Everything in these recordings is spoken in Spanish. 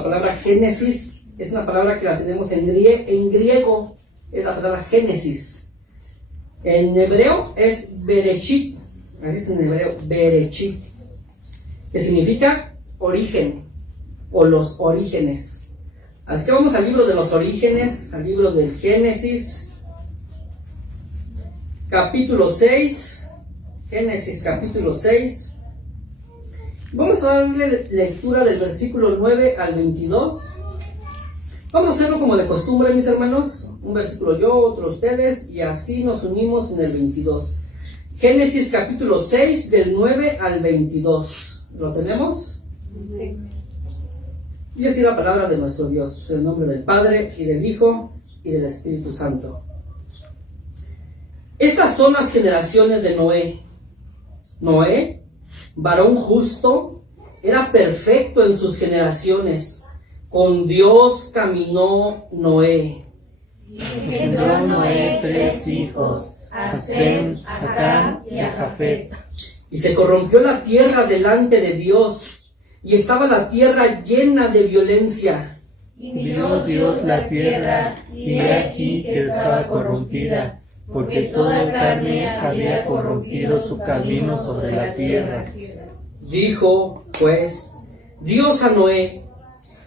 La palabra Génesis es una palabra que la tenemos en griego, es la palabra Génesis. En hebreo es Bereshit, así es en hebreo, Bereshit, que significa origen o los orígenes. Así que vamos al libro de los orígenes, al libro del Génesis, capítulo 6, Génesis capítulo 6. Vamos a darle lectura del versículo 9 al 22. Vamos a hacerlo como de costumbre, mis hermanos. Un versículo yo, otro ustedes, y así nos unimos en el 22. Génesis capítulo 6, del 9 al 22. ¿Lo tenemos? Y así la palabra de nuestro Dios, en el nombre del Padre, y del Hijo, y del Espíritu Santo. Estas son las generaciones de Noé. Noé, varón justo, era perfecto en sus generaciones. Con Dios caminó Noé. Y engendró Noé 3 hijos, a Sem, a Cam y a Jafet. Y se corrompió la tierra delante de Dios, y estaba la tierra llena de violencia. Y miró Dios la tierra, y he aquí que estaba corrompida, porque toda carne había corrompido su camino sobre la tierra. Dijo, pues, Dios a Noé: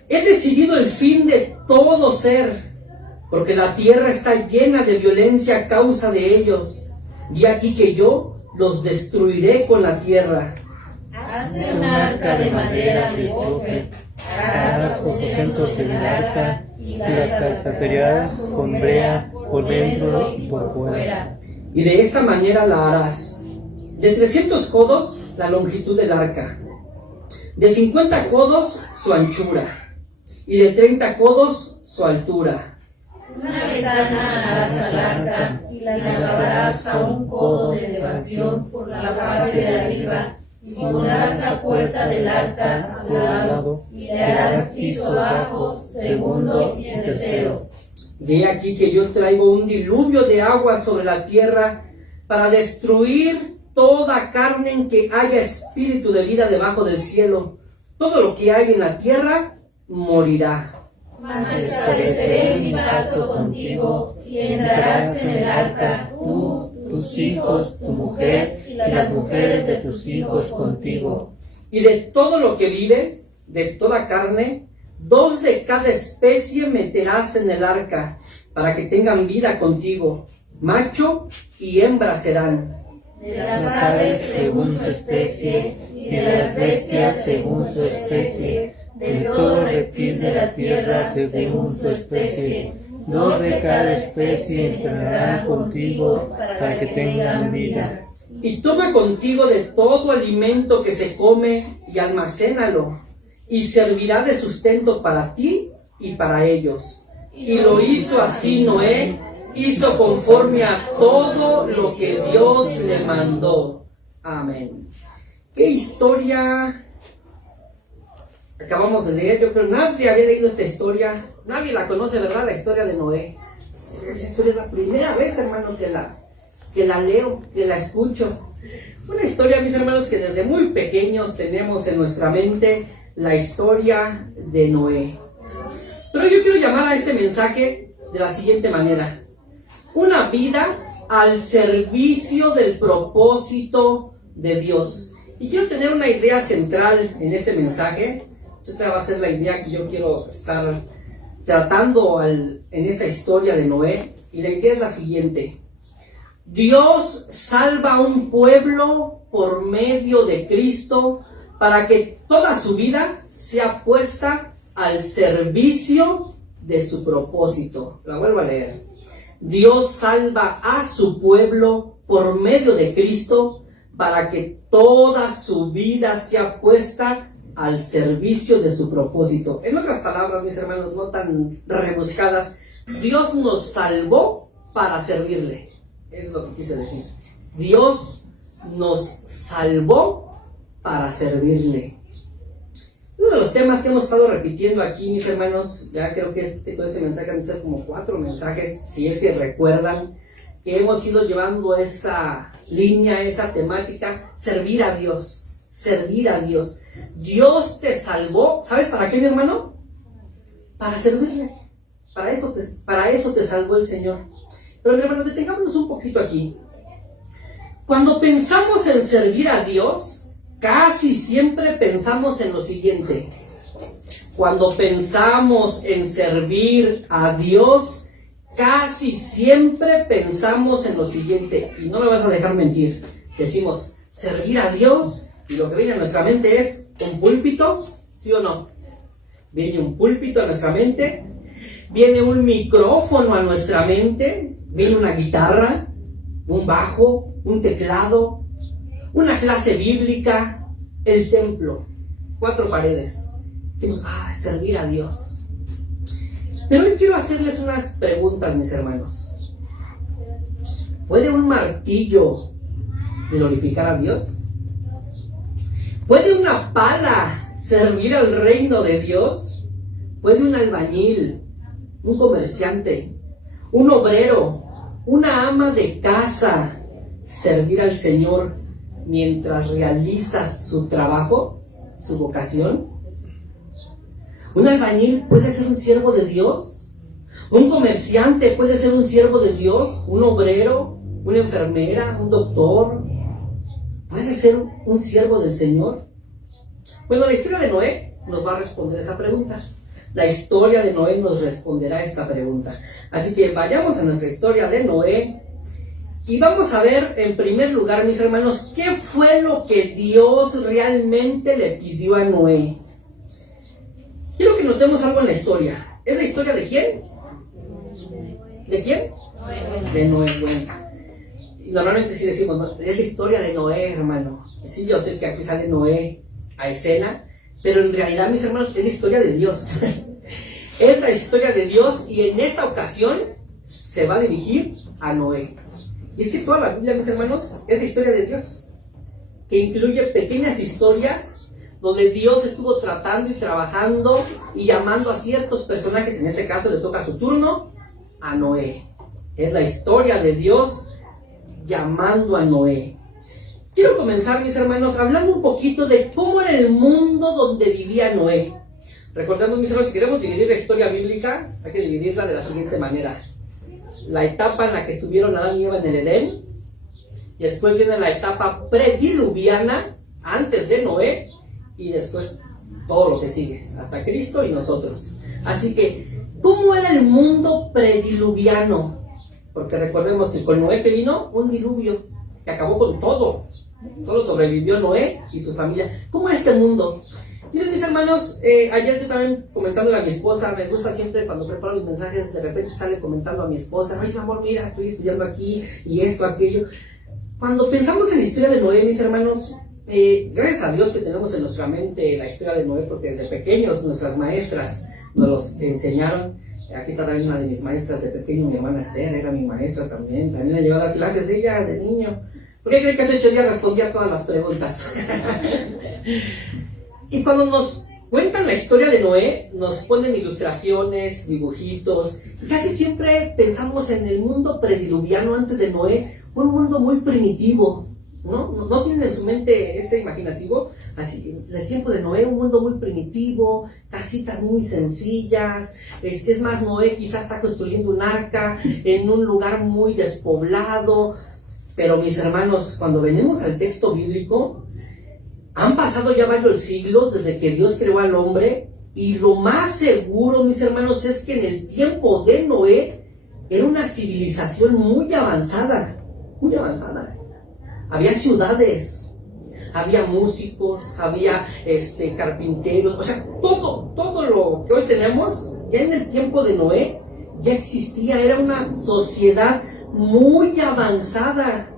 he decidido el fin de todo ser, porque la tierra está llena de violencia a causa de ellos, y aquí que yo los destruiré con la tierra. Hazme una arca de madera de Ofel, haz los aposentos del arca, y las carcaterías con brea por dentro y por fuera. Y de esta manera la harás: de 300 codos la longitud del arca, de 50 codos su anchura, y de 30 codos su altura. Una ventana harás al arca, y la clavarás a 1 codo de elevación por la parte de arriba, y pondrás la puerta del arca a su lado, y le harás piso bajo, segundo y tercero. De aquí que yo traigo un diluvio de agua sobre la tierra para destruir toda carne en que haya espíritu de vida debajo del cielo. Todo lo que hay en la tierra morirá. Mas estableceré mi pacto contigo, y entrarás en el arca, tú, tus hijos, tu mujer, y las mujeres de tus hijos contigo. Y de todo lo que vive, de toda carne, 2 de cada especie meterás en el arca, para que tengan vida contigo. Macho y hembra serán. De las aves según su especie, y de las bestias según su especie, de todo reptil de la tierra según su especie. 2 de cada especie entrarán contigo para que tengan vida. Y toma contigo de todo alimento que se come y almacénalo, y servirá de sustento para ti y para ellos. Y lo hizo así Noé, hizo conforme a todo lo que Dios le mandó. Amén. ¿Qué historia acabamos de leer? Yo creo que nadie había leído esta historia, nadie la conoce, ¿verdad? La historia de Noé. Esa historia es la primera vez, hermano, que la leo, que la escucho. Una historia, mis hermanos, que desde muy pequeños tenemos en nuestra mente la historia de Noé. Pero yo quiero llamar a este mensaje de la siguiente manera: una vida al servicio del propósito de Dios. Y quiero tener una idea central en este mensaje. Esta va a ser la idea que yo quiero estar tratando en esta historia de Noé. Y la idea es la siguiente: Dios salva a un pueblo por medio de Cristo para que toda su vida sea puesta al servicio de su propósito. La vuelvo a leer. Dios salva a su pueblo por medio de Cristo para que toda su vida sea puesta al servicio de su propósito. En otras palabras, mis hermanos, no tan rebuscadas, Dios nos salvó para servirle. Es lo que quise decir. Dios nos salvó para servirle. Uno de los temas que hemos estado repitiendo aquí, mis hermanos, ya creo que todo este mensaje han de ser como 4 mensajes, si es que recuerdan, que hemos ido llevando esa línea, esa temática: servir a Dios, servir a Dios. Dios te salvó, ¿sabes para qué, mi hermano? para servirle. Para eso te salvó el Señor. Pero mi hermano, detengámonos un poquito aquí. Cuando pensamos en servir a Dios, casi siempre pensamos en lo siguiente. Cuando pensamos en servir a Dios, casi siempre pensamos en lo siguiente. Y no me vas a dejar mentir. Decimos, servir a Dios, y lo que viene a nuestra mente es un púlpito, ¿sí o no? Viene un púlpito a nuestra mente, viene un micrófono a nuestra mente, viene una guitarra, un bajo, un teclado, una clase bíblica, el templo, 4 paredes. Decimos, servir a Dios. Pero hoy quiero hacerles unas preguntas, mis hermanos. ¿Puede un martillo glorificar a Dios? ¿Puede una pala servir al reino de Dios? ¿Puede un albañil, un comerciante, un obrero, una ama de casa servir al Señor mientras realiza su trabajo, su vocación? ¿Un albañil puede ser un siervo de Dios? ¿Un comerciante puede ser un siervo de Dios? ¿Un obrero? ¿Una enfermera? ¿Un doctor? ¿Puede ser un siervo del Señor? Bueno, la historia de Noé nos va a responder esa pregunta. La historia de Noé nos responderá esta pregunta. Así que vayamos a nuestra historia de Noé y vamos a ver en primer lugar, mis hermanos, qué fue lo que Dios realmente le pidió a Noé. Quiero que notemos algo en la historia. ¿Es la historia de quién? ¿De quién? De Noé. Bueno. Y normalmente sí decimos, ¿no? Es la historia de Noé, hermano. Sí, yo sé que aquí sale Noé a escena, pero en realidad, mis hermanos, es la historia de Dios. Es la historia de Dios y en esta ocasión se va a dirigir a Noé. Y es que toda la Biblia, mis hermanos, es la historia de Dios, que incluye pequeñas historias donde Dios estuvo tratando y trabajando y llamando a ciertos personajes. En este caso le toca su turno a Noé. Es la historia de Dios llamando a Noé. Quiero comenzar, mis hermanos, hablando un poquito de cómo era el mundo donde vivía Noé. Recordemos, mis hermanos, si queremos dividir la historia bíblica, hay que dividirla de la siguiente manera. La etapa en la que estuvieron Adán y Eva en el Edén, y después viene la etapa prediluviana, antes de Noé, y después todo lo que sigue, hasta Cristo y nosotros. Así que, ¿cómo era el mundo prediluviano? Porque recordemos que con Noé que vino un diluvio que acabó con todo. Solo sobrevivió Noé y su familia. ¿Cómo era este mundo? Miren, mis hermanos, ayer yo también comentándole a mi esposa, me gusta siempre cuando preparo mis mensajes, de repente estarle comentando a mi esposa, ay, amor, mira, estoy estudiando aquí y esto, aquello. Cuando pensamos en la historia de Noé, mis hermanos, gracias a Dios que tenemos en nuestra mente la historia de Noé, porque desde pequeños nuestras maestras nos los enseñaron. Aquí está también una de mis maestras de pequeño, mi hermana Esther, era mi maestra también la llevaba a dar clases ella de niño. ¿Por qué cree que hace 8 días respondía todas las preguntas? Y cuando nos cuentan la historia de Noé, nos ponen ilustraciones, dibujitos, y casi siempre pensamos en el mundo prediluviano antes de Noé, un mundo muy primitivo. ¿No tienen en su mente ese imaginativo? Así, en el tiempo de Noé, un mundo muy primitivo, casitas muy sencillas. Es más, Noé quizás está construyendo un arca en un lugar muy despoblado. Pero mis hermanos, cuando venimos al texto bíblico, han pasado ya varios siglos desde que Dios creó al hombre, y lo más seguro, mis hermanos, es que en el tiempo de Noé era una civilización muy avanzada, muy avanzada. Había ciudades, había músicos, había carpinteros, o sea, todo lo que hoy tenemos, ya en el tiempo de Noé, ya existía, era una sociedad muy avanzada.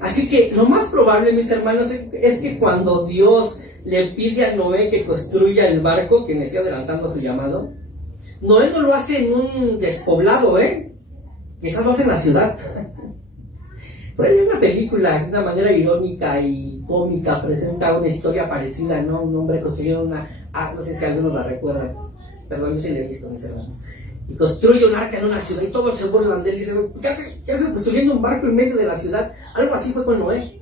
Así que lo más probable, mis hermanos, es que cuando Dios le pide a Noé que construya el barco, que me estoy adelantando a su llamado, Noé no lo hace en un despoblado, quizás lo hace en la ciudad. Por ahí hay una película que de una manera irónica y cómica presenta una historia parecida, ¿no? Un hombre construyó no sé si algunos la recuerdan, perdón, yo sí la he visto, mis hermanos, y construye un arca en una ciudad y todos se burlan de él y dicen, ¿qué haces construyendo un barco en medio de la ciudad? Algo así fue con Noé.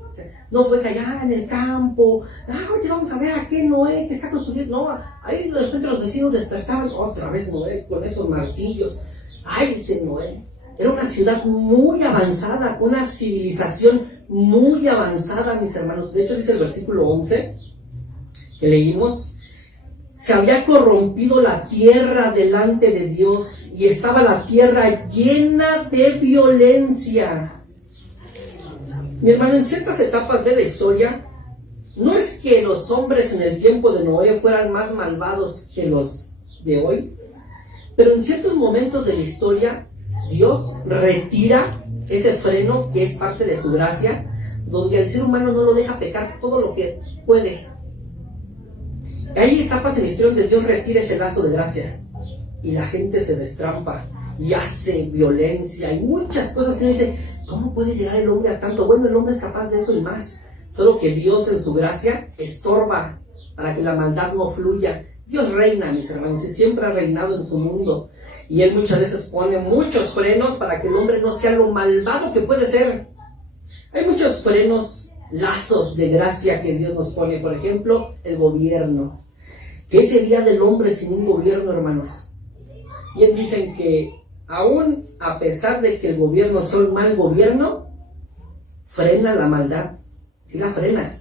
No fue que allá en el campo, oye, vamos a ver a qué Noé que está construyendo. No, ahí de repente los vecinos despertaban, otra vez Noé con esos martillos. Ay, ese Noé. Era una ciudad muy avanzada, una civilización muy avanzada, mis hermanos. De hecho, dice el versículo 11 que leímos, se había corrompido la tierra delante de Dios y estaba la tierra llena de violencia. Mi hermano, en ciertas etapas de la historia, no es que los hombres en el tiempo de Noé fueran más malvados que los de hoy, pero en ciertos momentos de la historia, Dios retira ese freno que es parte de su gracia, donde al ser humano no lo deja pecar todo lo que puede. Hay etapas en la historia donde Dios retira ese lazo de gracia y la gente se destrampa y hace violencia y muchas cosas que uno dice, ¿cómo puede llegar el hombre a tanto? Bueno, el hombre es capaz de eso y más, solo que Dios en su gracia estorba para que la maldad no fluya. Dios reina, mis hermanos, y siempre ha reinado en su mundo, y Él muchas veces pone muchos frenos para que el hombre no sea lo malvado que puede ser. Hay muchos frenos, lazos de gracia que Dios nos pone. Por ejemplo, el gobierno. ¿Qué sería del hombre sin un gobierno, hermanos? Bien dicen que aún a pesar de que el gobierno sea un mal gobierno, frena la maldad. Sí la frena.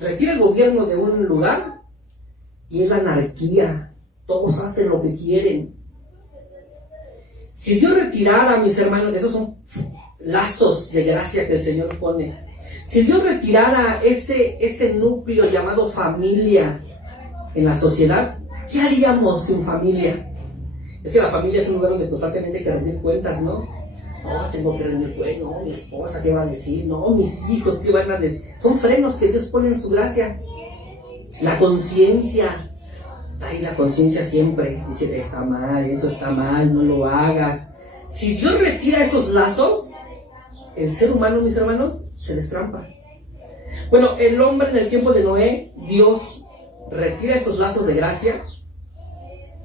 Retira el gobierno de un lugar y es la anarquía. Todos hacen lo que quieren. Si Dios retirara, mis hermanos, esos son lazos de gracia que el Señor pone. Si Dios retirara ese núcleo llamado familia en la sociedad, ¿qué haríamos sin familia? Es que la familia es un lugar donde constantemente hay que rendir cuentas, ¿no? No, tengo que rendir cuentas, no, mi esposa, ¿qué va a decir? No, mis hijos, ¿qué van a decir? Son frenos que Dios pone en su gracia. La conciencia, ahí la conciencia siempre dice, está mal, eso está mal, no lo hagas. Si Dios retira esos lazos, el ser humano, mis hermanos, se destrampa. Bueno, el hombre en el tiempo de Noé, Dios retira esos lazos de gracia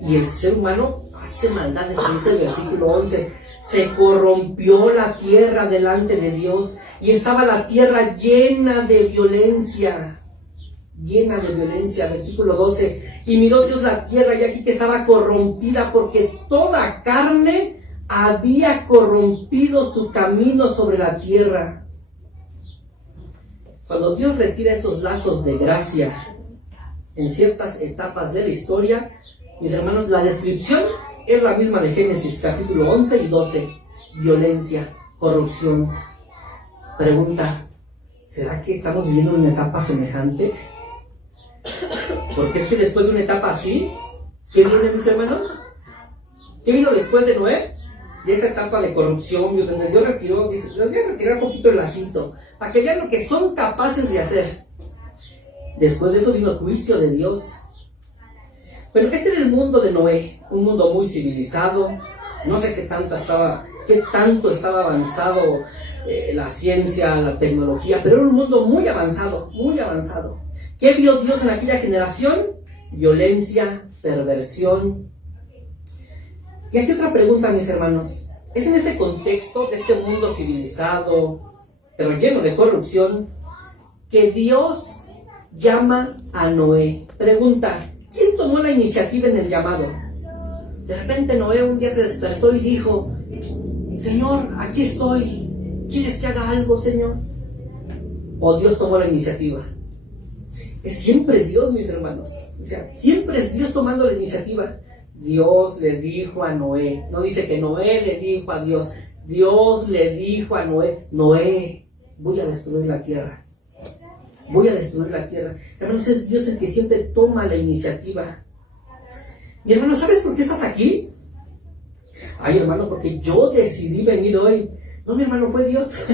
y el ser humano hace maldades. Dice el versículo 11, se corrompió la tierra delante de Dios y estaba la tierra llena de violencia. Versículo 12, y miró Dios la tierra y aquí que estaba corrompida porque toda carne había corrompido su camino sobre la tierra. Cuando Dios retira esos lazos de gracia en ciertas etapas de la historia, mis hermanos, la descripción es la misma de Génesis capítulo 11 y 12, violencia, corrupción. Pregunta, ¿será que estamos viviendo una etapa semejante? Porque es que después de una etapa así, ¿qué viene, mis hermanos? ¿Qué vino después de Noé? De esa etapa de corrupción, donde Dios retiró, dice, les voy a retirar un poquito el lacito, para que vean lo que son capaces de hacer. Después de eso vino el juicio de Dios. Pero este era el mundo de Noé, un mundo muy civilizado. No sé qué tanto estaba avanzado la ciencia, la tecnología, pero era un mundo muy avanzado, muy avanzado. ¿Qué vio Dios en aquella generación? Violencia, perversión. Y aquí otra pregunta, mis hermanos. ¿Es en este contexto de este mundo civilizado, pero lleno de corrupción, que Dios llama a Noé? Pregunta, ¿quién tomó la iniciativa en el llamado? De repente Noé un día se despertó y dijo, Señor, aquí estoy. ¿Quieres que haga algo, Señor? ¿O Dios tomó la iniciativa? Es siempre Dios, mis hermanos. O sea, siempre es Dios tomando la iniciativa. Dios le dijo a Noé, no dice que Noé le dijo a Dios, Dios le dijo a Noé, Noé, voy a destruir la tierra. Voy a destruir la tierra. Hermanos, es Dios el que siempre toma la iniciativa. Mi hermano, ¿sabes por qué estás aquí? Ay, hermano, porque yo decidí venir hoy. No, mi hermano, fue Dios.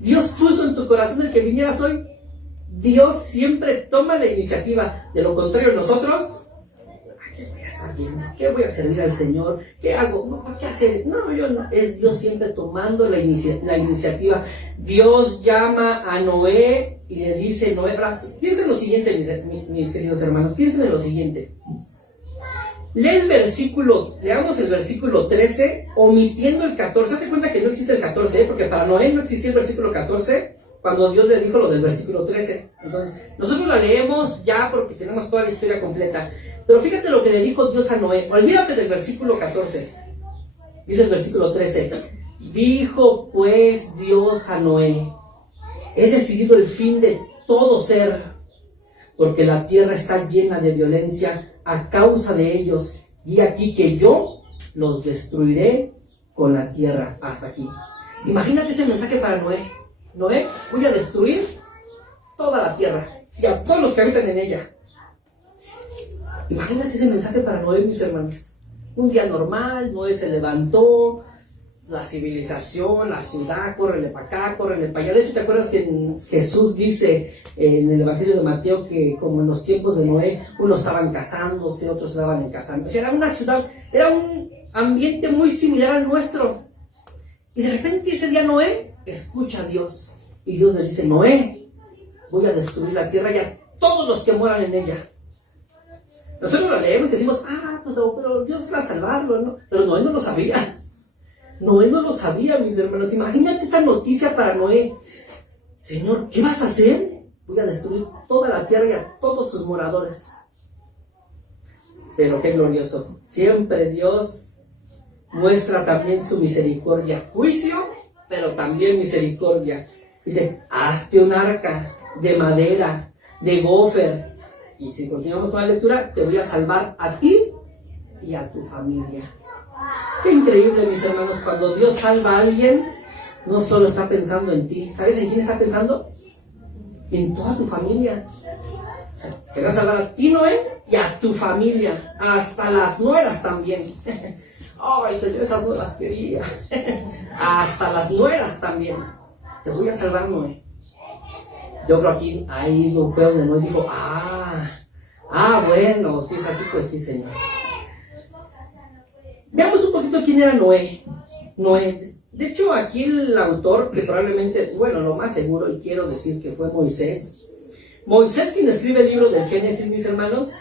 Dios puso en tu corazón el que vinieras hoy. Dios siempre toma la iniciativa. De lo contrario, nosotros, ¿qué voy a estar yendo? ¿Qué voy a servir al Señor? ¿Qué hago? No, ¿qué hacer? No, yo no. Es Dios siempre tomando la iniciativa. Dios llama a Noé y le dice, Noé, piensen en lo siguiente, mis queridos hermanos, piensen en lo siguiente. Leamos el versículo 13, omitiendo el 14. Hazte cuenta que no existe el 14, porque para Noé no existía el versículo 14. cuando Dios le dijo lo del versículo 13. Entonces, nosotros la leemos ya porque tenemos toda la historia completa. Pero fíjate lo que le dijo Dios a Noé. Olvídate del versículo 14. Dice el versículo 13. Dijo pues Dios a Noé: he decidido el fin de todo ser, porque la tierra está llena de violencia a causa de ellos, y aquí que yo los destruiré con la tierra. Hasta aquí. Imagínate ese mensaje para Noé. Noé, voy a destruir toda la tierra y a todos los que habitan en ella. Imagínate ese mensaje para Noé, mis hermanos. Un día normal, Noé se levantó, la civilización, la ciudad, córrele para acá, córrele para allá. De hecho, ¿te acuerdas que Jesús dice en el Evangelio de Mateo que como en los tiempos de Noé, unos estaban casándose, otros estaban casando? Era una ciudad, era un ambiente muy similar al nuestro. Y de repente ese día Noé escucha a Dios. Y Dios le dice: Noé, voy a destruir la tierra y a todos los que moran en ella. Nosotros la leemos y decimos: pues pero Dios va a salvarlo, ¿no? Pero Noé no lo sabía. Noé no lo sabía, mis hermanos. Imagínate esta noticia para Noé. Señor, ¿qué vas a hacer? Voy a destruir toda la tierra y a todos sus moradores. Pero qué glorioso. Siempre Dios muestra también su misericordia. Juicio, pero también misericordia. Dice: hazte un arca de madera, de gofer. Y si continuamos con la lectura, te voy a salvar a ti y a tu familia. Qué increíble, mis hermanos, cuando Dios salva a alguien, no solo está pensando en ti. ¿Sabes en quién está pensando? En toda tu familia. Te va a salvar a ti, Noé, y a tu familia. Hasta las nueras también. Ay, Señor, esas no las quería. Hasta las nueras también. Te voy a salvar, Noé. Yo creo aquí, ahí lo veo donde Noé dijo: bueno, si es así, pues sí, Señor. Veamos un poquito quién era Noé. Noé. De hecho, aquí el autor, que probablemente, bueno, lo más seguro, y quiero decir que fue Moisés. Moisés quien escribe el libro del Génesis, mis hermanos.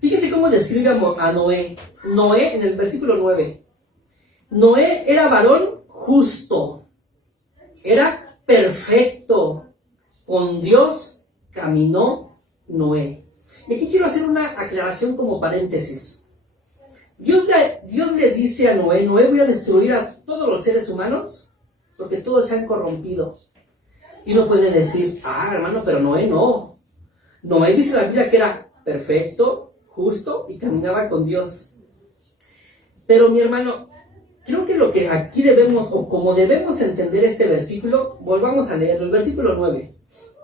Fíjense cómo describe a Noé. Noé en el versículo 9. Noé era varón justo. Era perfecto. Con Dios caminó Noé. Y aquí quiero hacer una aclaración como paréntesis. Dios le dice a Noé: Noé, voy a destruir a todos los seres humanos porque todos se han corrompido. Y uno puede decir: hermano, pero Noé no. Noé, dice la Biblia, que era perfecto, justo y caminaba con Dios. Pero mi hermano, creo que lo que aquí debemos, o como debemos entender este versículo, volvamos a leerlo, el versículo 9.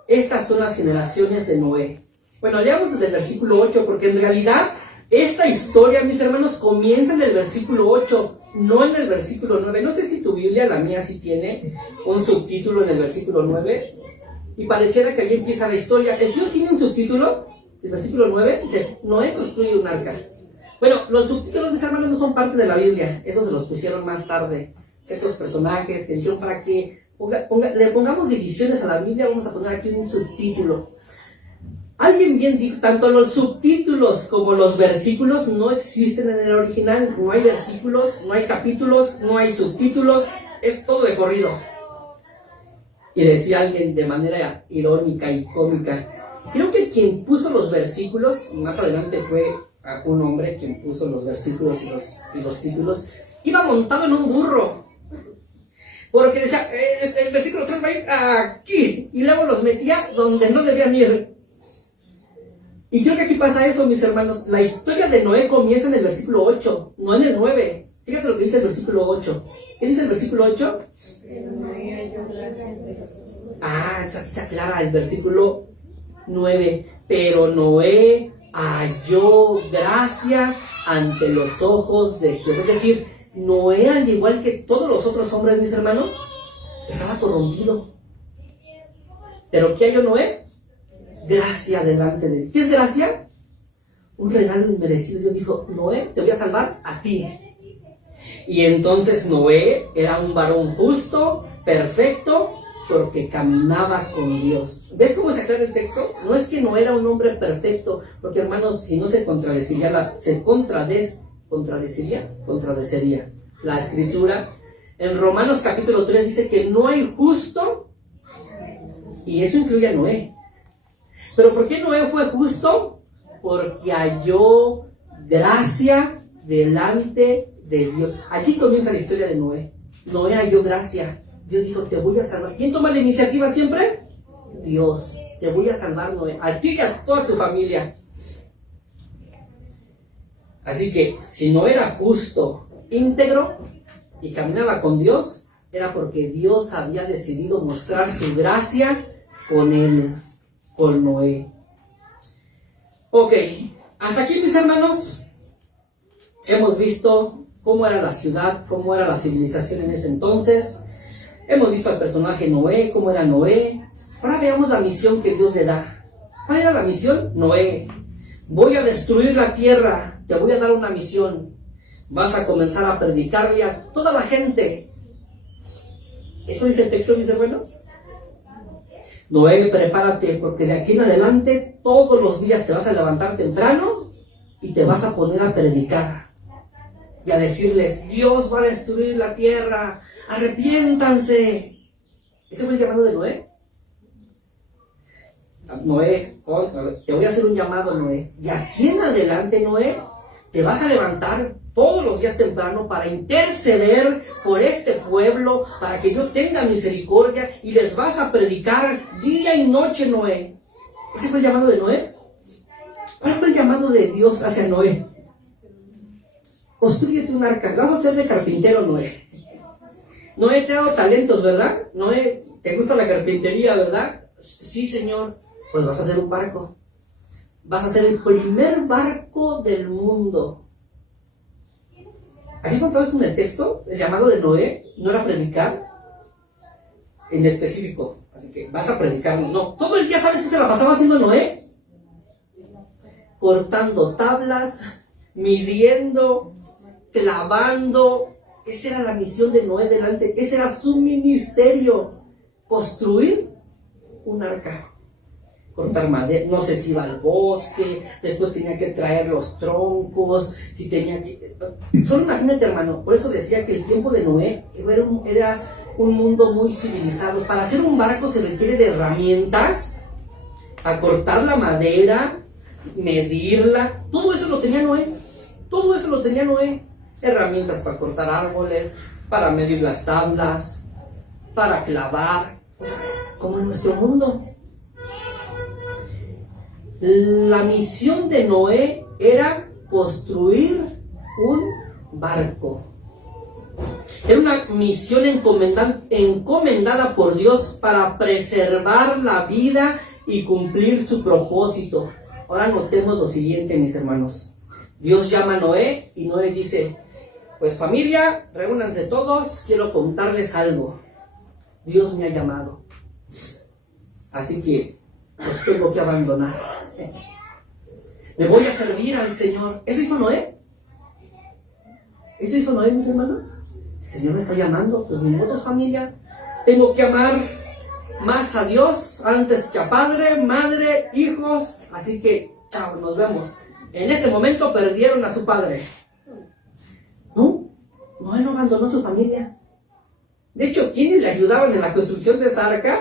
Estas son las generaciones de Noé. Bueno, leamos desde el versículo 8, porque en realidad esta historia, mis hermanos, comienza en el versículo 8, no en el versículo 9. No sé si tu Biblia, la mía, sí tiene un subtítulo en el versículo 9, y pareciera que allí empieza la historia. El tío tiene un subtítulo, el versículo 9, dice: Noé construye un arca. Bueno, los subtítulos, mis hermanos, no son parte de la Biblia. Esos se los pusieron más tarde ciertos personajes que dijeron: para que le pongamos divisiones a la Biblia, vamos a poner aquí un subtítulo. Alguien bien dijo: tanto los subtítulos como los versículos no existen en el original. No hay versículos, no hay capítulos, no hay subtítulos, es todo de corrido. Y decía alguien de manera irónica y cómica: creo que quien puso los versículos, y más adelante fue un hombre quien puso los versículos y los títulos, iba montado en un burro. Porque decía: el versículo 3 va a ir aquí, y luego los metía donde no debían ir. Y creo que aquí pasa eso, mis hermanos. La historia de Noé comienza en el versículo 8, no en el 9. Fíjate lo que dice el versículo 8. ¿Qué dice el versículo 8? Aquí se aclara el versículo 9. Pero Noé halló gracia ante los ojos de Jehová. Es decir, Noé, al igual que todos los otros hombres, mis hermanos, estaba corrompido. ¿Pero qué halló Noé? Gracia delante de él. ¿Qué es gracia? Un regalo inmerecido. Dios dijo: Noé, te voy a salvar a ti. Y entonces Noé era un varón justo, perfecto, porque caminaba con Dios. ¿Ves cómo se aclara el texto? No es que no era un hombre perfecto, porque hermanos, si no se contradeciría la escritura. En Romanos capítulo 3 dice que no hay justo Y eso incluye a Noé. ¿Pero por qué Noé fue justo? Porque halló gracia delante de Dios. Aquí comienza la historia de Noé. Noé halló gracia. Dios dijo, te voy a salvar. ¿Quién toma la iniciativa siempre? Dios. Te voy a salvar, Noé. A ti y a toda tu familia. Así que, si no era justo, íntegro y caminaba con Dios, era porque Dios había decidido mostrar su gracia con él, con Noé. Ok, hasta aquí, mis hermanos, hemos visto cómo era la ciudad, cómo era la civilización en ese entonces. Hemos visto al personaje Noé, cómo era Noé. Ahora veamos la misión que Dios le da. ¿Cuál era la misión? Noé, voy a destruir la tierra, te voy a dar una misión. Vas a comenzar a predicarle a toda la gente. ¿Eso dice el texto, mis hermanos? Noé, prepárate, porque de aquí en adelante todos los días te vas a levantar temprano y te vas a poner a predicar y a decirles, Dios va a destruir la tierra, arrepiéntanse. ¿Ese fue el llamado de Noé? Noé, te voy a hacer un llamado, Noé. De aquí en adelante, Noé, te vas a levantar todos los días temprano para interceder por este pueblo, para que yo tenga misericordia, y les vas a predicar día y noche, Noé. ¿Ese fue el llamado de Noé? ¿Cuál fue el llamado de Dios hacia Noé? Constrúyete un arca. Vas a ser de carpintero, Noé. Noé, te ha dado talentos, ¿verdad? Noé, te gusta la carpintería, ¿verdad? Sí, Señor. Pues vas a hacer un barco. Vas a ser el primer barco del mundo. Aquí está todo esto en el texto. El llamado de Noé no era predicar en específico. Así que vas a predicar. No, todo el día, ¿sabes qué se la pasaba haciendo Noé? Cortando tablas, midiendo, clavando. Esa era la misión de Noé delante. Ese era su ministerio. Construir un arca. Cortar madera, no sé si iba al bosque, después tenía que traer los troncos, si tenía que... Solo imagínate, hermano, por eso decía que el tiempo de Noé era un mundo muy civilizado. Para hacer un barco se requiere de herramientas, a cortar la madera, medirla, todo eso lo tenía Noé, todo eso lo tenía Noé. Herramientas para cortar árboles, para medir las tablas, para clavar, o sea, como en nuestro mundo. La misión de Noé era construir un barco. Era una misión encomendada por Dios para preservar la vida y cumplir su propósito. Ahora notemos lo siguiente, mis hermanos. Dios llama a Noé y Noé dice, pues familia, reúnanse todos, quiero contarles algo. Dios me ha llamado. Así que los tengo que abandonar. Me voy a servir al Señor. ¿Eso hizo Noé? ¿Eso hizo Noé, mis hermanos? El Señor me está llamando, pues ni modo, familia. Tengo que amar más a Dios antes que a padre, madre, hijos. Así que, chao, nos vemos. En este momento perdieron a su padre. Noé no abandonó su familia. De hecho, ¿quiénes le ayudaban en la construcción de esa arca?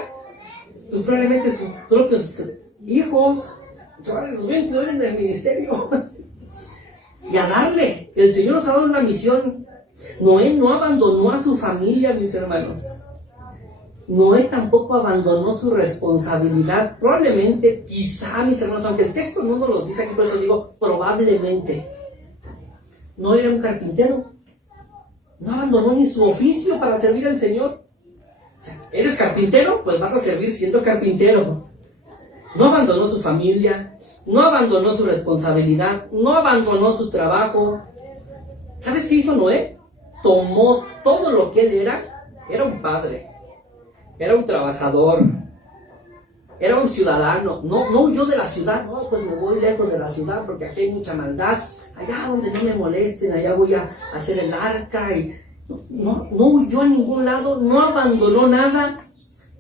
Pues probablemente sus propios hijos. Los voy a incluir en el ministerio. Y a darle. El Señor nos ha dado una misión. Noé no abandonó a su familia, mis hermanos. Noé tampoco abandonó su responsabilidad. Probablemente, quizá, mis hermanos, aunque el texto no nos lo dice aquí, por eso digo probablemente. Noé era un carpintero. No abandonó ni su oficio para servir al Señor. O sea, ¿eres carpintero? Pues vas a servir siendo carpintero. No abandonó su familia, no abandonó su responsabilidad, no abandonó su trabajo. ¿Sabes qué hizo Noé? Tomó todo lo que él era un padre, era un trabajador, era un ciudadano. No huyó de la ciudad. No, pues me voy lejos de la ciudad porque aquí hay mucha maldad. Allá donde no me molesten, allá voy a hacer el arca. Y no huyó a ningún lado, no abandonó nada.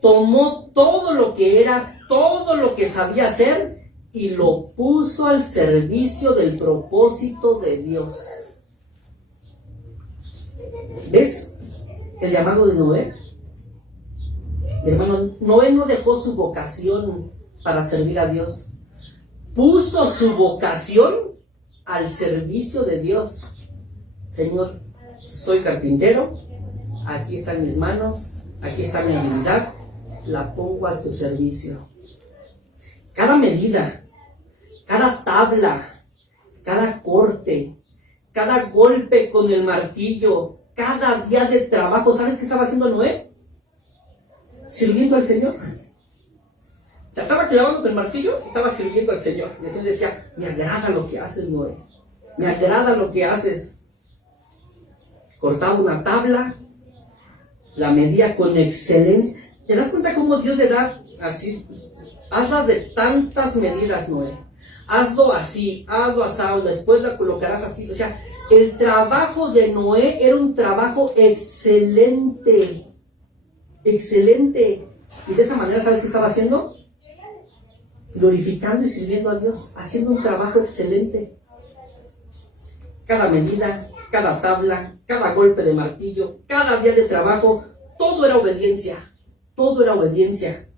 Tomó todo lo que era, todo lo que sabía hacer y lo puso al servicio del propósito de Dios. ¿Ves el llamado de Noé? Mi hermano, Noé no dejó su vocación para servir a Dios. Puso su vocación al servicio de Dios. Señor, soy carpintero, aquí están mis manos, aquí está mi habilidad, la pongo a tu servicio. Cada medida, cada tabla, cada corte, cada golpe con el martillo, cada día de trabajo, ¿sabes qué estaba haciendo Noé? Sirviendo al Señor. Estaba clavando con el martillo y estaba sirviendo al Señor. Y el Señor decía, me agrada lo que haces, Noé. Me agrada lo que haces. Cortaba una tabla, la medía con excelencia. ¿Te das cuenta cómo Dios le da así? Hazla de tantas medidas, Noé. Hazlo así, hazlo asado, después la colocarás así. O sea, el trabajo de Noé era un trabajo excelente. Excelente. Y de esa manera, ¿sabes qué estaba haciendo? Glorificando y sirviendo a Dios, haciendo un trabajo excelente. Cada medida, cada tabla, cada golpe de martillo, cada día de trabajo, todo era obediencia. Todo era obediencia.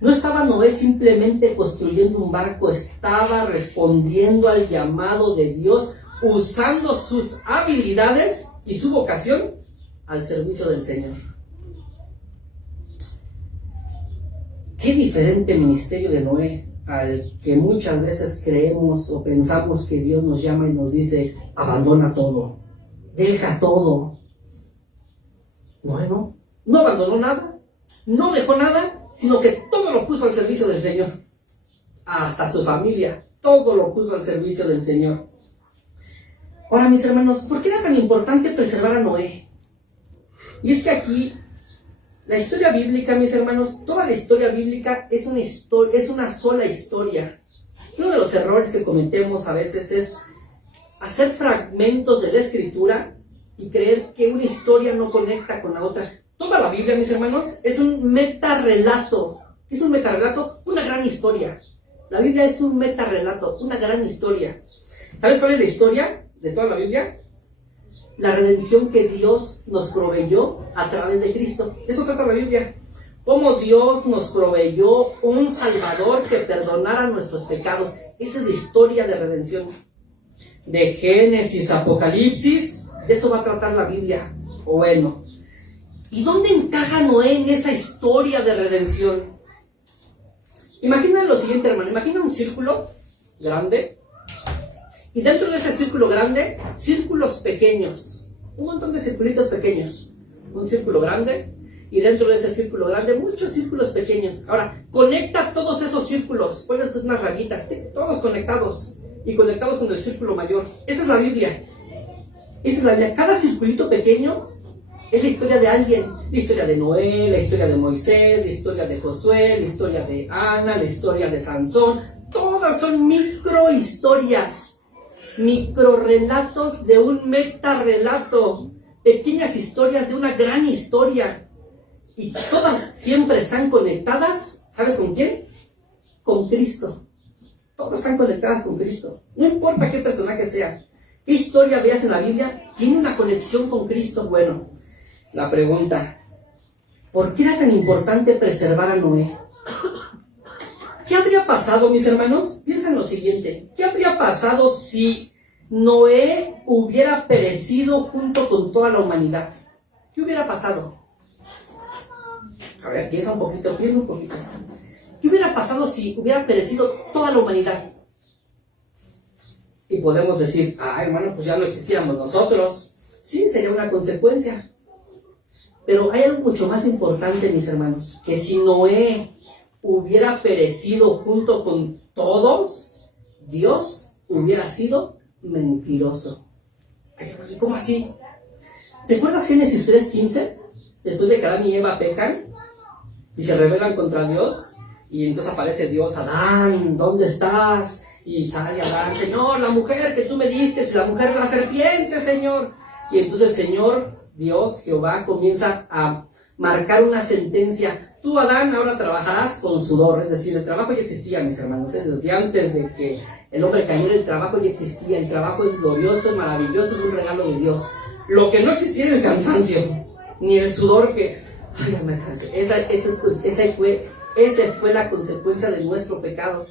No estaba Noé simplemente construyendo un barco, estaba respondiendo al llamado de Dios, usando sus habilidades y su vocación al servicio del Señor. Qué diferente ministerio de Noé al que muchas veces creemos o pensamos que Dios nos llama y nos dice, abandona todo, deja todo. Noé no abandonó nada, no dejó nada, sino que todo lo puso al servicio del Señor. Hasta su familia, todo lo puso al servicio del Señor. Ahora, mis hermanos, ¿por qué era tan importante preservar a Noé? Y es que aquí, la historia bíblica, mis hermanos, toda la historia bíblica es una sola historia. Uno de los errores que cometemos a veces es hacer fragmentos de la escritura y creer que una historia no conecta con la otra. Toda la Biblia, mis hermanos, es un metarrelato. Es un metarrelato, una gran historia. La Biblia es un metarrelato, una gran historia. ¿Sabes cuál es la historia de toda la Biblia? La redención que Dios nos proveyó a través de Cristo. Eso trata la Biblia. Cómo Dios nos proveyó un Salvador que perdonara nuestros pecados. Esa es la historia de redención. De Génesis a Apocalipsis, de eso va a tratar la Biblia. O bueno, ¿y dónde encaja Noé en esa historia de redención? Imagina lo siguiente, hermano. Imagina un círculo grande. Y dentro de ese círculo grande, círculos pequeños. Un montón de circulitos pequeños. Un círculo grande. Y dentro de ese círculo grande, muchos círculos pequeños. Ahora, conecta todos esos círculos. Pones unas rayitas. Todos conectados. Y conectados con el círculo mayor. Esa es la Biblia. Esa es la Biblia. Cada circulito pequeño es la historia de alguien. La historia de Noé, la historia de Moisés, la historia de Josué, la historia de Ana, la historia de Sansón. Todas son microhistorias. Microrelatos de un metarrelato, pequeñas historias de una gran historia, y todas siempre están conectadas. ¿Sabes con quién? Con Cristo. Todas están conectadas con Cristo. No importa qué personaje sea, qué historia veas en la Biblia, tiene una conexión con Cristo. Bueno, la pregunta, ¿por qué era tan importante preservar a Noé? ¿Qué habría pasado, mis hermanos? Piensa en lo siguiente. ¿Qué habría pasado si Noé hubiera perecido junto con toda la humanidad? ¿Qué hubiera pasado? A ver, piensa un poquito. ¿Qué hubiera pasado si hubiera perecido toda la humanidad? Y podemos decir, hermano, pues ya no existíamos nosotros. Sí, sería una consecuencia. Pero hay algo mucho más importante, mis hermanos, que si Noé hubiera perecido junto con todos, Dios hubiera sido mentiroso. ¿Cómo así? ¿Te acuerdas Génesis 3:15? Después de que Adán y Eva pecan y se rebelan contra Dios, y entonces aparece Dios. Adán, ¿dónde estás? Y sale Adán, Señor, la mujer que tú me diste, la mujer, la serpiente, Señor. Y entonces el Señor, Dios, Jehová, comienza a marcar una sentencia. Tú, Adán, ahora trabajarás con sudor. Es decir, el trabajo ya existía, mis hermanos, desde antes de que el hombre cayera, el trabajo ya existía. El trabajo es glorioso, es maravilloso, es un regalo de Dios. Lo que no existía era el cansancio, ni el sudor que Ay, ya me cansé. Esa fue la consecuencia de nuestro pecado.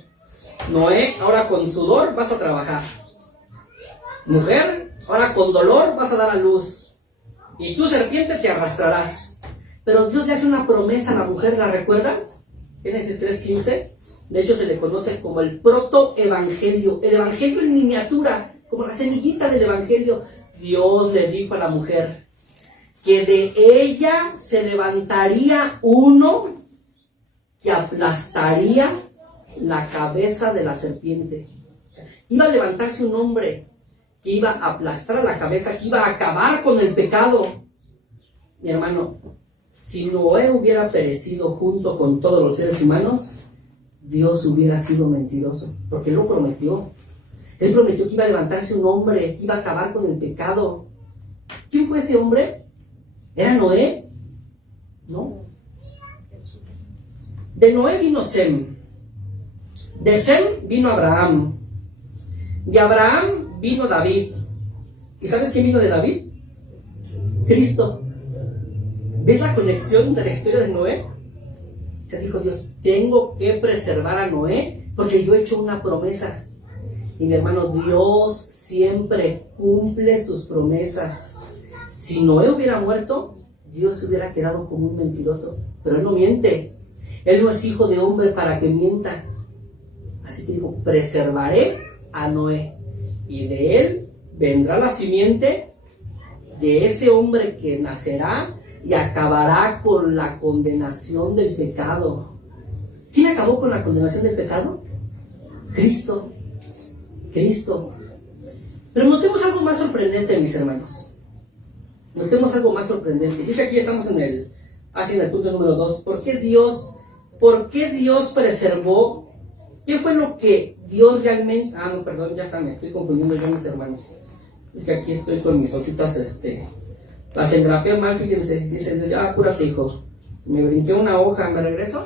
Noé, ahora con sudor vas a trabajar. Mujer, ahora con dolor vas a dar a luz. Y tú, serpiente, te arrastrarás. Pero Dios le hace una promesa a la mujer, ¿la recuerdas? Génesis 3:15. De hecho, se le conoce como el protoevangelio. El evangelio en miniatura, como la semillita del evangelio. Dios le dijo a la mujer que de ella se levantaría uno que aplastaría la cabeza de la serpiente. Iba a levantarse un hombre que iba a aplastar la cabeza, que iba a acabar con el pecado. Mi hermano, si Noé hubiera perecido junto con todos los seres humanos, Dios hubiera sido mentiroso, porque Él lo prometió. Él prometió que iba a levantarse un hombre que iba a acabar con el pecado. ¿Quién fue ese hombre? ¿Era Noé? No. De Noé vino Sem. De Sem vino Abraham. De Abraham vino David. ¿Y sabes quién vino de David? Cristo. ¿Ves la conexión de la historia de Noé? Se dijo Dios, tengo que preservar a Noé porque yo he hecho una promesa. Y mi hermano, Dios siempre cumple sus promesas. Si Noé hubiera muerto, Dios se hubiera quedado como un mentiroso. Pero Él no miente. Él no es hijo de hombre para que mienta. Así que dijo, preservaré a Noé. Y de él vendrá la simiente de ese hombre que nacerá y acabará con la condenación del pecado. ¿Quién acabó con la condenación del pecado? Cristo. Cristo. Pero notemos algo más sorprendente, mis hermanos. Notemos algo más sorprendente. Dice aquí, estamos en el punto número 2. ¿Por qué Dios preservó? ¿Qué fue lo que Dios realmente... no, perdón, ya está, me estoy confundiendo yo, mis hermanos. Es que aquí estoy con mis hojitas, las engrapé mal, fíjense. Dice, apúrate, hijo. Me brinqué una hoja, ¿me regreso?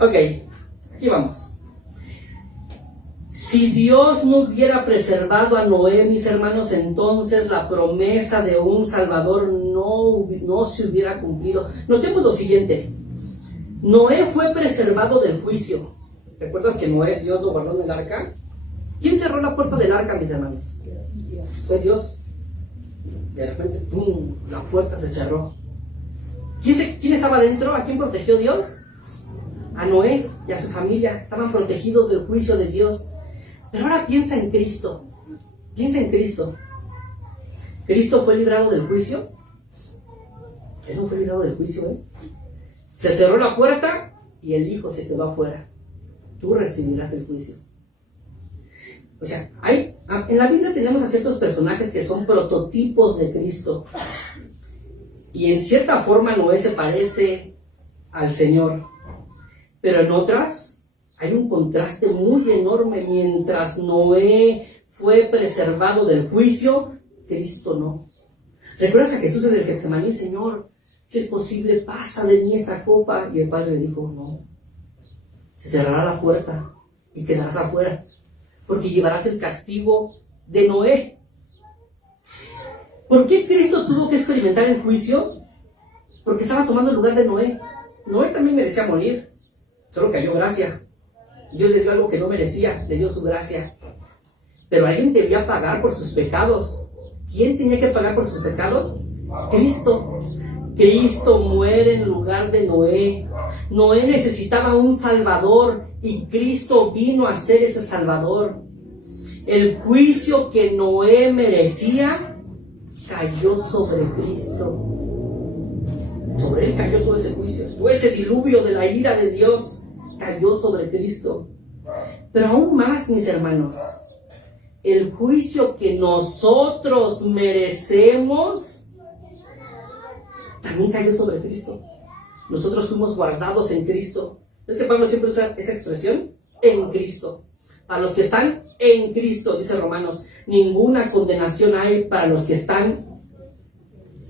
Ok, aquí vamos. Si Dios no hubiera preservado a Noé, mis hermanos, entonces la promesa de un Salvador no se hubiera cumplido. Notemos lo siguiente. Noé fue preservado del juicio. ¿Recuerdas que Noé, Dios lo guardó en el arca? ¿Quién cerró la puerta del arca, mis hermanos? Fue Dios. De repente, ¡pum!, la puerta se cerró. ¿Quién estaba dentro? ¿A quién protegió Dios? A Noé y a su familia. Estaban protegidos del juicio de Dios. Pero ahora piensa en Cristo. Piensa en Cristo. ¿Cristo fue librado del juicio? Él no fue librado del juicio, Se cerró la puerta y el Hijo se quedó afuera. Tú recibirás el juicio. O sea, en la Biblia tenemos a ciertos personajes que son prototipos de Cristo. Y en cierta forma Noé se parece al Señor. Pero en otras hay un contraste muy enorme. Mientras Noé fue preservado del juicio, Cristo no. ¿Recuerdas a Jesús en el Getsemaní? Señor, si es posible, pasa de mí esta copa. Y el Padre le dijo, no. Se cerrará la puerta y quedarás afuera, porque llevarás el castigo de Noé. ¿Por qué Cristo tuvo que experimentar el juicio? Porque estaba tomando el lugar de Noé. Noé también merecía morir, solo cayó gracia. Dios le dio algo que no merecía, le dio su gracia. Pero alguien debía pagar por sus pecados. ¿Quién tenía que pagar por sus pecados? Cristo. Cristo muere en lugar de Noé. Noé necesitaba un Salvador y Cristo vino a ser ese Salvador. El juicio que Noé merecía cayó sobre Cristo. Sobre él cayó todo ese juicio, todo ese diluvio de la ira de Dios cayó sobre Cristo. Pero aún más, mis hermanos, el juicio que nosotros merecemos también cayó sobre Cristo. Nosotros fuimos guardados en Cristo. Es que Pablo siempre usa esa expresión, en Cristo. Para los que están en Cristo, dice Romanos, ninguna condenación hay para los que están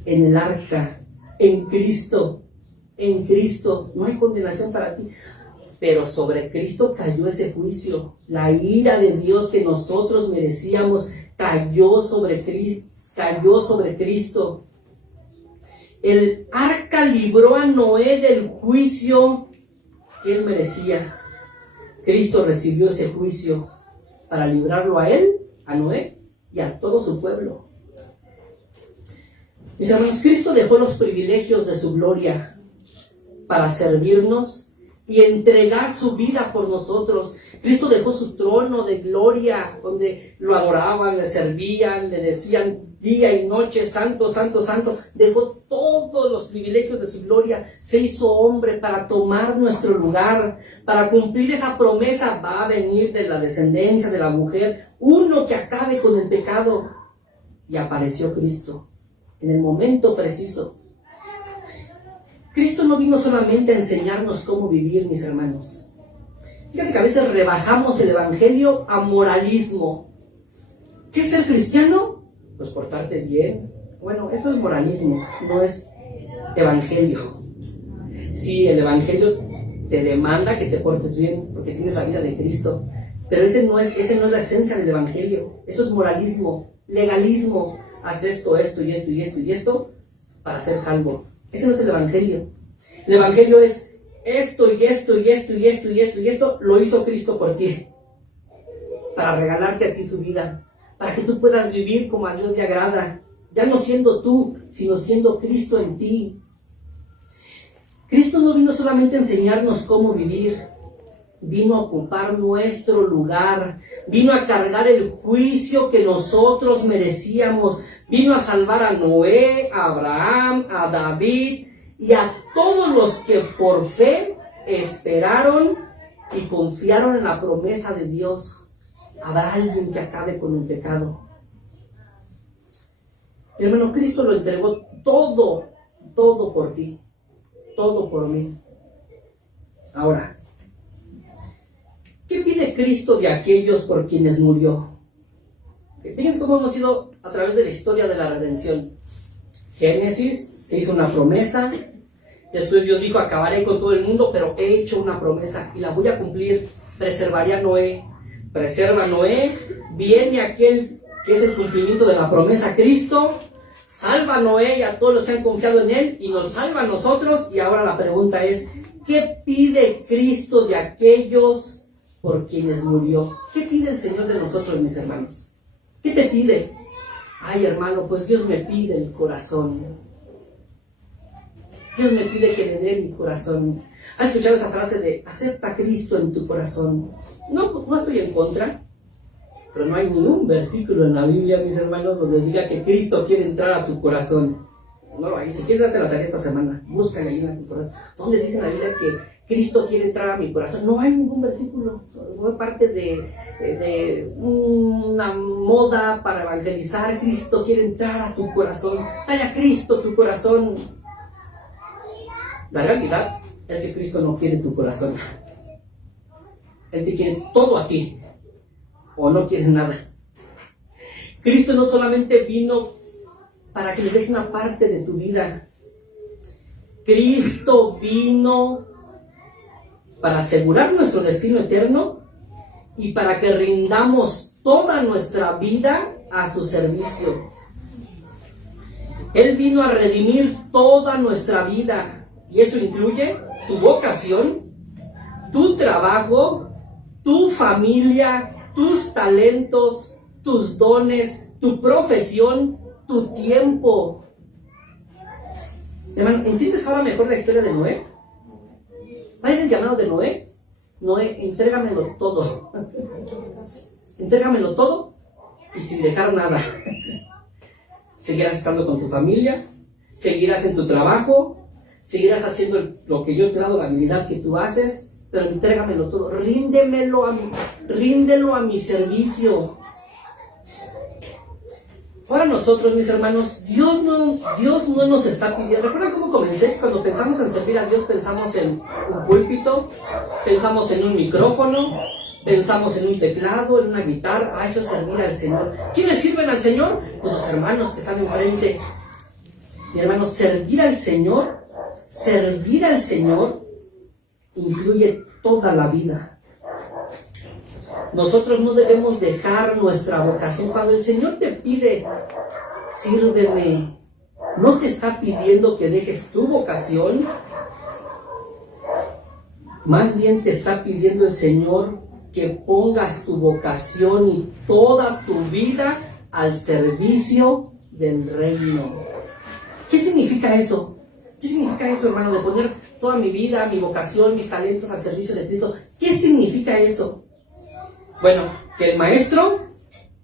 en el arca. En Cristo, no hay condenación para ti. Pero sobre Cristo cayó ese juicio. La ira de Dios que nosotros merecíamos cayó sobre Cristo. El arca libró a Noé del juicio que él merecía. Cristo recibió ese juicio para librarlo a él, a Noé y a todo su pueblo. Mis hermanos, Cristo dejó los privilegios de su gloria para servirnos y entregar su vida por nosotros. Cristo dejó su trono de gloria, donde lo adoraban, le servían, le decían día y noche, santo, santo, santo. Dejó todos los privilegios de su gloria, se hizo hombre para tomar nuestro lugar, para cumplir esa promesa. Va a venir de la descendencia de la mujer uno que acabe con el pecado. Y apareció Cristo en el momento preciso. Cristo no vino solamente a enseñarnos cómo vivir, mis hermanos. Fíjate que a veces rebajamos el evangelio a moralismo. ¿Qué es ser cristiano? Pues portarte bien. Bueno, eso es moralismo, no es evangelio. Sí, el evangelio te demanda que te portes bien porque tienes la vida de Cristo, pero ese no es la esencia del evangelio. Eso es moralismo, legalismo. Haz esto, esto y esto y esto y esto para ser salvo. Ese no es el evangelio. El evangelio es esto y esto y esto y esto y esto y esto lo hizo Cristo por ti, para regalarte a ti su vida, para que tú puedas vivir como a Dios le agrada, ya no siendo tú, sino siendo Cristo en ti. Cristo no vino solamente a enseñarnos cómo vivir, vino a ocupar nuestro lugar, vino a cargar el juicio que nosotros merecíamos, vino a salvar a Noé, a Abraham, a David y a todos los que por fe esperaron y confiaron en la promesa de Dios. Habrá alguien que acabe con el pecado. Hermano, Cristo lo entregó todo, todo por ti, todo por mí. Ahora, ¿qué pide Cristo de aquellos por quienes murió? Fíjense cómo hemos ido a través de la historia de la redención. Génesis, se hizo una promesa. Después Dios dijo, acabaré con todo el mundo, pero he hecho una promesa y la voy a cumplir. Preservaré a Noé. Preserva a Noé. Viene aquel que es el cumplimiento de la promesa, Cristo. Salva a Noé y a todos los que han confiado en él y nos salva a nosotros. Y ahora la pregunta es, ¿qué pide Cristo de aquellos por quienes murió? ¿Qué pide el Señor de nosotros, mis hermanos? ¿Qué te pide? Ay, hermano, pues Dios me pide el corazón. Dios me pide que le dé mi corazón. ¿Has escuchado esa frase de acepta a Cristo en tu corazón? No estoy en contra, pero no hay ni un versículo en la Biblia, mis hermanos, donde diga que Cristo quiere entrar a tu corazón. No lo hay. Si quieres darte la tarea esta semana, búscala ahí en tu corazón. ¿Dónde dice en la Biblia que Cristo quiere entrar a mi corazón? No hay ningún versículo. No es parte de una moda para evangelizar. Cristo quiere entrar a tu corazón. Dale a Cristo tu corazón. La realidad es que Cristo no quiere tu corazón. Él te quiere todo a ti. O no quieres nada. Cristo no solamente vino para que le des una parte de tu vida. Cristo vino para asegurar nuestro destino eterno y para que rindamos toda nuestra vida a su servicio. Él vino a redimir toda nuestra vida y eso incluye tu vocación, tu trabajo, tu familia, tus talentos, tus dones, tu profesión, tu tiempo. Hermano, ¿entiendes ahora mejor la historia de Noé? ¿Cuál es el llamado de Noé? Noé, entrégamelo todo. Entrégamelo todo y sin dejar nada. Seguirás estando con tu familia, seguirás en tu trabajo, seguirás haciendo lo que yo te he dado, la habilidad que tú haces, pero entrégamelo todo, ríndelo a mi servicio. Ahora nosotros, mis hermanos, Dios no nos está pidiendo. ¿Recuerdan cómo comencé? Cuando pensamos en servir a Dios, pensamos en un púlpito, pensamos en un micrófono, pensamos en un teclado, en una guitarra. Eso es servir al Señor. ¿Quiénes sirven al Señor? Pues los hermanos que están enfrente. Mi hermano, servir al Señor incluye toda la vida. Nosotros no debemos dejar nuestra vocación. Cuando el Señor te pide, sírveme, no te está pidiendo que dejes tu vocación, más bien te está pidiendo el Señor que pongas tu vocación y toda tu vida al servicio del reino. ¿Qué significa eso? ¿Qué significa eso, hermano, de poner toda mi vida, mi vocación, mis talentos al servicio de Cristo? ¿Qué significa eso? Bueno, que el maestro,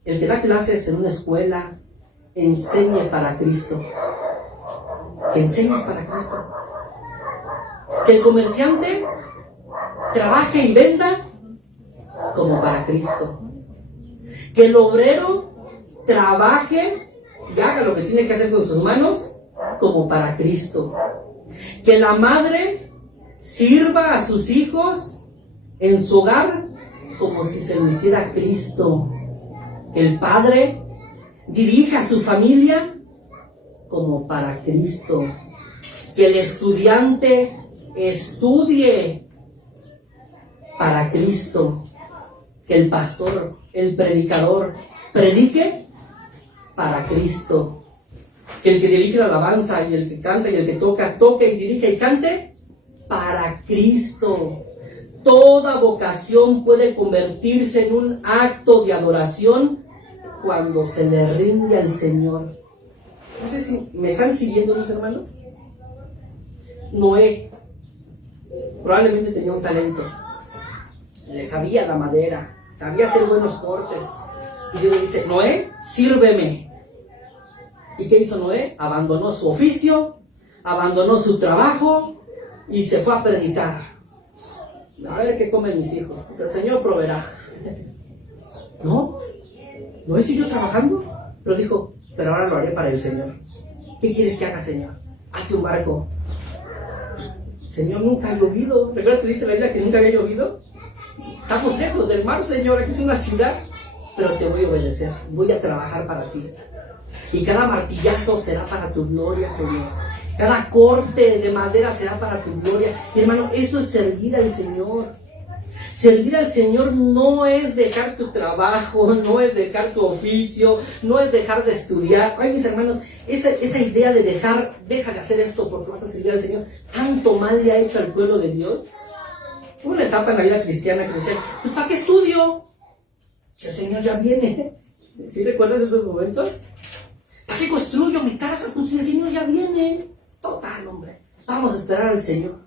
el que da clases en una escuela, enseñe para Cristo. Que enseñes para Cristo. Que el comerciante trabaje y venda como para Cristo. Que el obrero trabaje y haga lo que tiene que hacer con sus manos como para Cristo. Que la madre sirva a sus hijos en su hogar como si se lo hiciera Cristo. Que el padre dirija a su familia como para Cristo. Que el estudiante estudie para Cristo. Que el pastor, el predicador, predique para Cristo. Que el que dirige la alabanza y el que canta y el que toca, toque y dirija y cante para Cristo. Toda vocación puede convertirse en un acto de adoración cuando se le rinde al Señor. No sé si me están siguiendo, mis hermanos. Noé probablemente tenía un talento. Le sabía la madera, sabía hacer buenos cortes. Y Dios le dice: Noé, sírveme. ¿Y qué hizo Noé? Abandonó su oficio, abandonó su trabajo y se fue a predicar. A ver qué comen mis hijos. Pues el Señor proveerá. No, Noé siguió trabajando, pero dijo: pero ahora lo haré para el Señor. ¿Qué quieres que haga, Señor? Hazte un barco. Señor, nunca ha llovido. ¿Recuerdas que dice la Biblia que nunca había llovido? Estamos lejos del mar, Señor, aquí es una ciudad, pero te voy a obedecer, voy a trabajar para ti. Y cada martillazo será para tu gloria, Señor. Cada corte de madera será para tu gloria. Mi hermano, eso es servir al Señor. Servir al Señor no es dejar tu trabajo, no es dejar tu oficio, no es dejar de estudiar. Ay, mis hermanos, esa idea de deja de hacer esto porque vas a servir al Señor, tanto mal le ha hecho al pueblo de Dios. Hubo una etapa en la vida cristiana que decían: pues ¿para qué estudio? Si el Señor ya viene. ¿Sí recuerdas esos momentos? ¿Para qué construyo mi casa? Pues si el Señor ya viene. Total, hombre, vamos a esperar al Señor.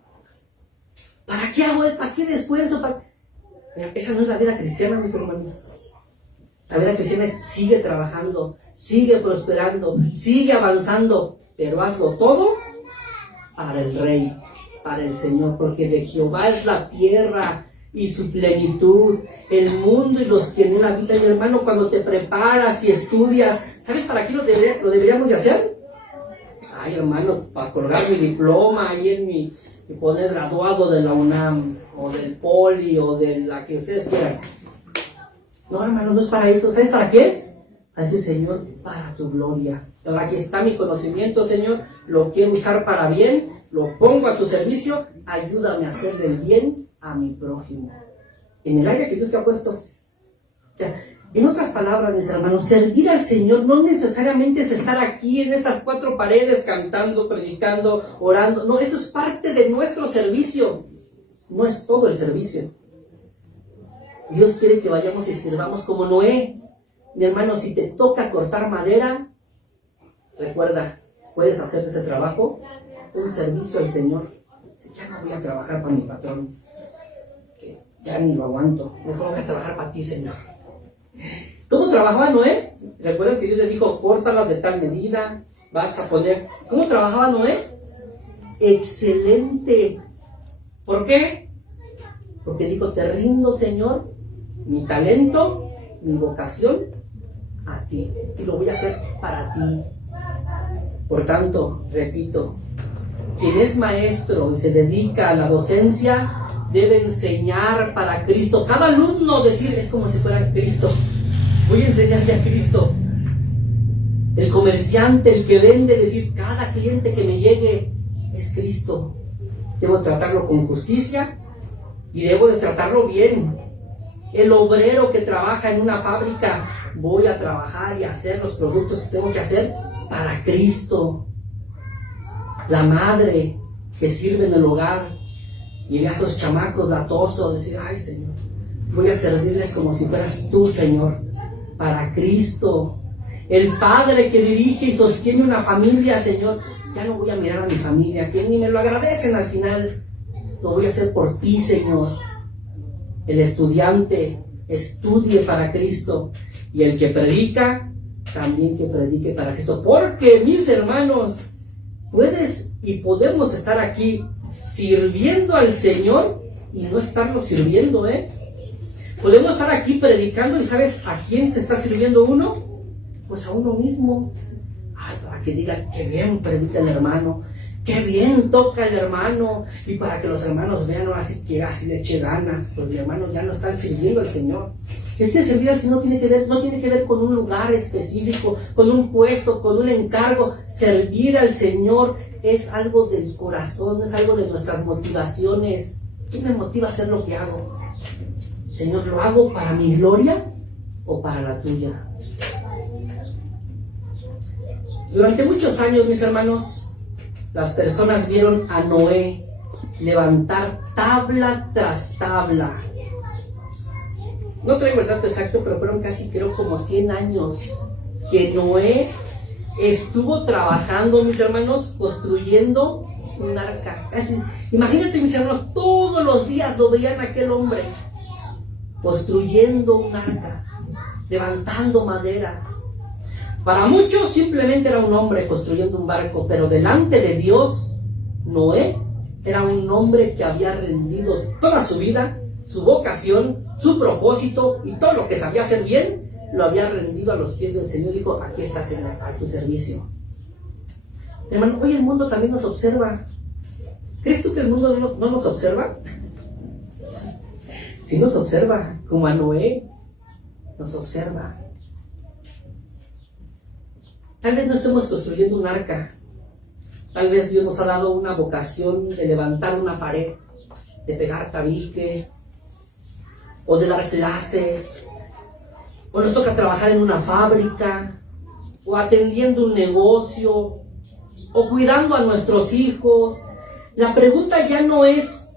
¿Para qué hago esto? ¿Para qué me esfuerzo? Mira, esa no es la vida cristiana, mis hermanos. La vida cristiana es: sigue trabajando, sigue prosperando, sigue avanzando, pero hazlo todo para el Rey, para el Señor, porque de Jehová es la tierra y su plenitud, el mundo y los que en él habitan. Mi hermano, cuando te preparas y estudias, ¿sabes para qué lo deberíamos de hacer? Ay, hermano, para colgar mi diploma ahí y poner graduado de la UNAM, o del Poli, o de la que ustedes quieran. No, hermano, no es para eso. ¿Sabes para qué es? Para decir: Señor, para tu gloria. Ahora aquí está mi conocimiento, Señor, lo quiero usar para bien, lo pongo a tu servicio, ayúdame a hacer del bien a mi prójimo. En el área que Dios te ha puesto. O sea, en otras palabras, mis hermanos, servir al Señor no necesariamente es estar aquí en estas cuatro paredes cantando, predicando, orando. No, esto es parte de nuestro servicio. No es todo el servicio. Dios quiere que vayamos y sirvamos como Noé. Mi hermano, si te toca cortar madera, recuerda, puedes hacer de ese trabajo un servicio al Señor. Ya no voy a trabajar para mi patrón, que ya ni lo aguanto. Mejor voy a trabajar para ti, Señor. ¿Cómo trabajaba Noé? ¿Recuerdas que Dios le dijo: córtalas de tal medida, vas a poner? ¿Cómo trabajaba Noé? Excelente. ¿Por qué? Porque dijo: te rindo, Señor, mi talento, mi vocación a ti, y lo voy a hacer para ti. Por tanto, repito, quien es maestro y se dedica a la docencia debe enseñar para Cristo. Cada alumno decir: es como si fuera Cristo. Voy a enseñarle a Cristo. El comerciante, el que vende, decir: cada cliente que me llegue es Cristo. Debo tratarlo con justicia y debo de tratarlo bien. El obrero que trabaja en una fábrica, voy a trabajar y hacer los productos que tengo que hacer para Cristo. La madre que sirve en el hogar y ve a esos chamacos latosos, decir, ay Señor, voy a servirles como si fueras tú, Señor, para Cristo. El padre que dirige y sostiene una familia, Señor, ya no voy a mirar a mi familia, que ni me lo agradecen al final, lo voy a hacer por ti, Señor. El estudiante estudie para Cristo, y el que predica, también que predique para Cristo, porque mis hermanos, puedes y podemos estar aquí sirviendo al Señor y no estarlo sirviendo, Podemos estar aquí predicando y ¿sabes a quién se está sirviendo uno? Pues a uno mismo. Ay, para que digan que bien predica el hermano, que bien toca el hermano, y para que los hermanos vean ahora sí que así le eche ganas, pues los hermanos ya no están sirviendo al Señor. Es que servir al Señor no tiene que ver con un lugar específico, con un puesto, con un encargo. Servir al Señor es algo del corazón, es algo de nuestras motivaciones. ¿Qué me motiva a hacer lo que hago? Señor, ¿lo hago para mi gloria o para la tuya? Durante muchos años, mis hermanos, las personas vieron a Noé levantar tabla tras tabla. No traigo el dato exacto, pero fueron casi, creo, como 100 años que Noé estuvo trabajando, mis hermanos, construyendo un arca. Imagínate, mis hermanos, todos los días lo veían a aquel hombre construyendo un arca, levantando maderas. Para muchos simplemente era un hombre construyendo un barco, pero delante de Dios, Noé era un hombre que había rendido toda su vida, su vocación, su propósito y todo lo que sabía hacer bien, lo había rendido a los pies del Señor. Dijo, aquí está, Señor, a tu servicio. Hermano, hoy el mundo también nos observa. ¿Crees tú que el mundo no nos observa? Sí nos observa, como a Noé nos observa. Tal vez no estemos construyendo un arca. Tal vez Dios nos ha dado una vocación de levantar una pared, de pegar tabique, o de dar clases, o nos toca trabajar en una fábrica, o atendiendo un negocio, o cuidando a nuestros hijos. La pregunta ya no es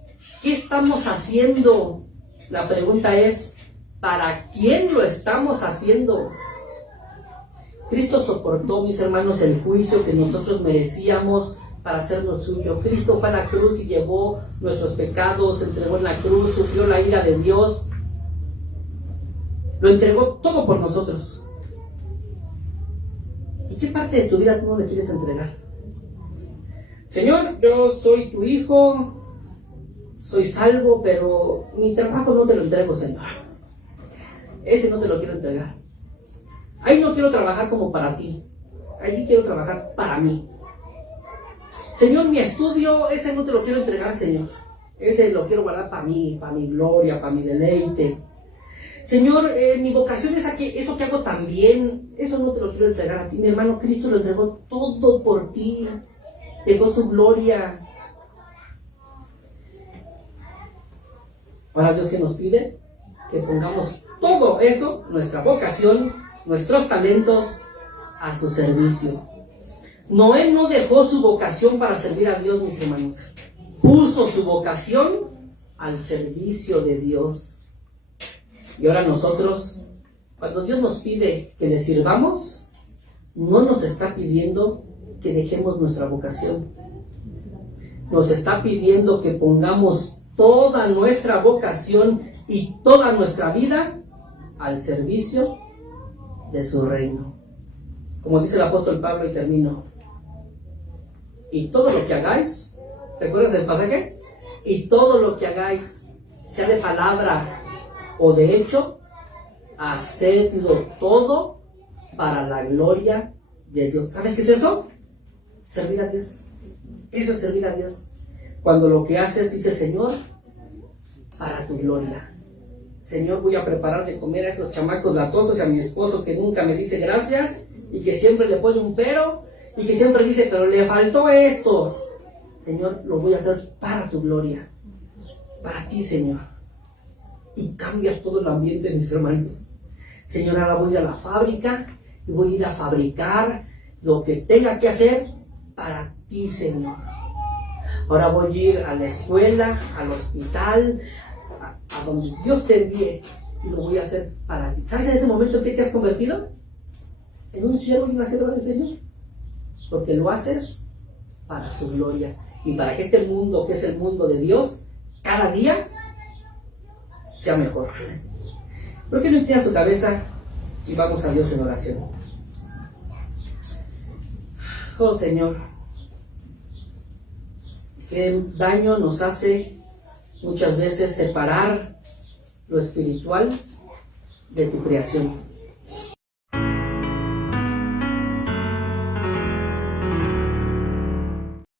¿qué estamos haciendo? La pregunta es ¿para quién lo estamos haciendo? Cristo soportó, mis hermanos, el juicio que nosotros merecíamos para hacernos suyo. Cristo fue a la cruz y llevó nuestros pecados, se entregó en la cruz, sufrió la ira de Dios. Lo entregó todo por nosotros. ¿Y qué parte de tu vida tú no le quieres entregar? Señor, yo soy tu hijo, soy salvo, pero mi trabajo no te lo entrego, Señor. Ese no te lo quiero entregar. Ahí no quiero trabajar como para ti. Ahí quiero trabajar para mí. Señor, mi estudio, ese no te lo quiero entregar, Señor. Ese lo quiero guardar para mí, para mi gloria, para mi deleite. Señor, mi vocación es eso que hago también. Eso no te lo quiero entregar a ti. Mi hermano Cristo lo entregó todo por ti. Dejó su gloria. Ahora Dios que nos pide que pongamos todo eso, nuestra vocación, nuestros talentos, a su servicio. Noé no dejó su vocación para servir a Dios, mis hermanos. Puso su vocación al servicio de Dios. Y ahora nosotros, cuando Dios nos pide que le sirvamos, no nos está pidiendo que dejemos nuestra vocación. Nos está pidiendo que pongamos toda nuestra vocación y toda nuestra vida al servicio de su reino. Como dice el apóstol Pablo, y termino. Y todo lo que hagáis, ¿recuerdas el pasaje? Y todo lo que hagáis, sea de palabra o de hecho, hacedlo todo para la gloria de Dios. ¿Sabes qué es eso? Servir a Dios. Eso es servir a Dios. Cuando lo que haces, dice el Señor, para tu gloria. Señor, voy a preparar de comer a esos chamacos latosos y a mi esposo que nunca me dice gracias y que siempre le pone un pero y que siempre dice, pero le faltó esto. Señor, lo voy a hacer para tu gloria, para ti, Señor. Y cambia todo el ambiente, mis hermanos. Señor, ahora voy a la fábrica y voy a ir a fabricar lo que tenga que hacer para ti, Señor. Ahora voy a ir a la escuela, al hospital, a donde Dios te envíe, y lo voy a hacer para ti. ¿Sabes en ese momento en qué te has convertido? En un siervo y una sierva del Señor. Porque lo haces para su gloria y para que este mundo, que es el mundo de Dios, cada día sea mejor. ¿Por qué no inclinas tu cabeza y vamos a Dios en oración? Oh Señor, qué daño nos hace muchas veces separar lo espiritual de tu creación.